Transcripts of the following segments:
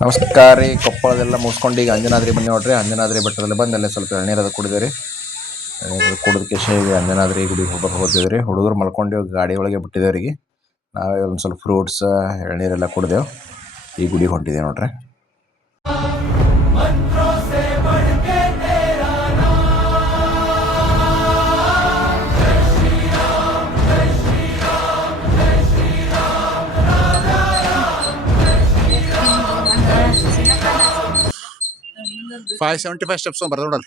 ನಮಸ್ಕಾರ ರೀ. ಕೊಪ್ಪಳದೆಲ್ಲ ಮುಗಿಸ್ಕೊಂಡು ಈಗ ಅಂಜನಾದ್ರಿ ಬನ್ನಿ ನೋಡ್ರಿ. ಅಂಜನಾದ್ರಿ ಬೆಟ್ಟದಲ್ಲಿ ಬಂದು ಅಲ್ಲೇ ಸ್ವಲ್ಪ ಎಳ್ನೀರದ ಕುಡಿದೇವೆ ರೀ. ಎಳ್ನೀರು ಕುಡಿದಕ್ಕೆ ಈಗ ಅಂಜನಾದ್ರಿ ಗುಡಿಗೆ ಹೋಗ್ತಿದ್ವಿ ರೀ. ಹುಡುಗರು ಮಲ್ಕೊಂಡು ಗಾಡಿ ಒಳಗೆ ಬಿಟ್ಟಿದ್ದೇವ್ರಿಗೆ. ನಾವೇ ಒಂದು ಸ್ವಲ್ಪ ಫ್ರೂಟ್ಸ್ ಎಳ್ನೀರೆಲ್ಲ ಕುಡಿದೆವು. ಈ ಗುಡಿಗೆ ಹೊಂಟಿದ್ದೇವೆ ನೋಡ್ರಿ. $575 steps ಬರ್ದ ನೋಡಲ್ಲ.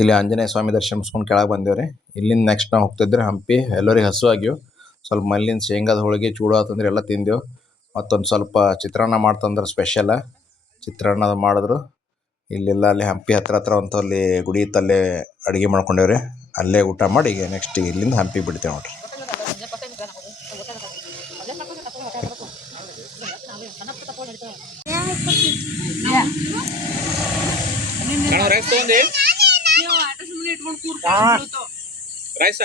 ಇಲ್ಲಿ ಆಂಜನೇಯ ಸ್ವಾಮಿ ದರ್ಶನ ಮುಗಿಸ್ಕೊಂಡು ಕೆಳಗೆ ಬಂದೇವ್ರಿ. ಇಲ್ಲಿಂದ ನೆಕ್ಸ್ಟ್ ನಾವು ಹೋಗ್ತಿದ್ರೆ ಹಂಪಿ. ಎಲ್ಲರಿಗೆ ಹಸು ಆಗ್ಯವು. ಸ್ವಲ್ಪ ಮಲ್ಲಿನ ಶೇಂಗಾದ ಹೋಳಿಗೆ ಚೂಡು ಆತಂದ್ರೆ ಎಲ್ಲ ತಿಂದೆವು. ಮತ್ತೊಂದು ಸ್ವಲ್ಪ ಚಿತ್ರಾನ್ನ ಮಾಡ್ತಂದ್ರೆ ಸ್ಪೆಷಲ ಚಿತ್ರಾನ್ನ ಮಾಡಿದ್ರು. ಇಲ್ಲೆಲ್ಲ ಅಲ್ಲಿ ಹಂಪಿ ಹತ್ರ ಅಂತ ಅಲ್ಲಿ ಗುಡಿ ಇತ್ತು, ಅಲ್ಲೇ ಅಡುಗೆ ಮಾಡ್ಕೊಂಡೇವ್ರಿ. ಅಲ್ಲೇ ಊಟ ಮಾಡಿ ಈಗ ನೆಕ್ಸ್ಟ್ ಇಲ್ಲಿಂದ ಹಂಪಿ ಬಿಡ್ತೇವೆ ನೋಡ್ರಿ. ರೈಸ್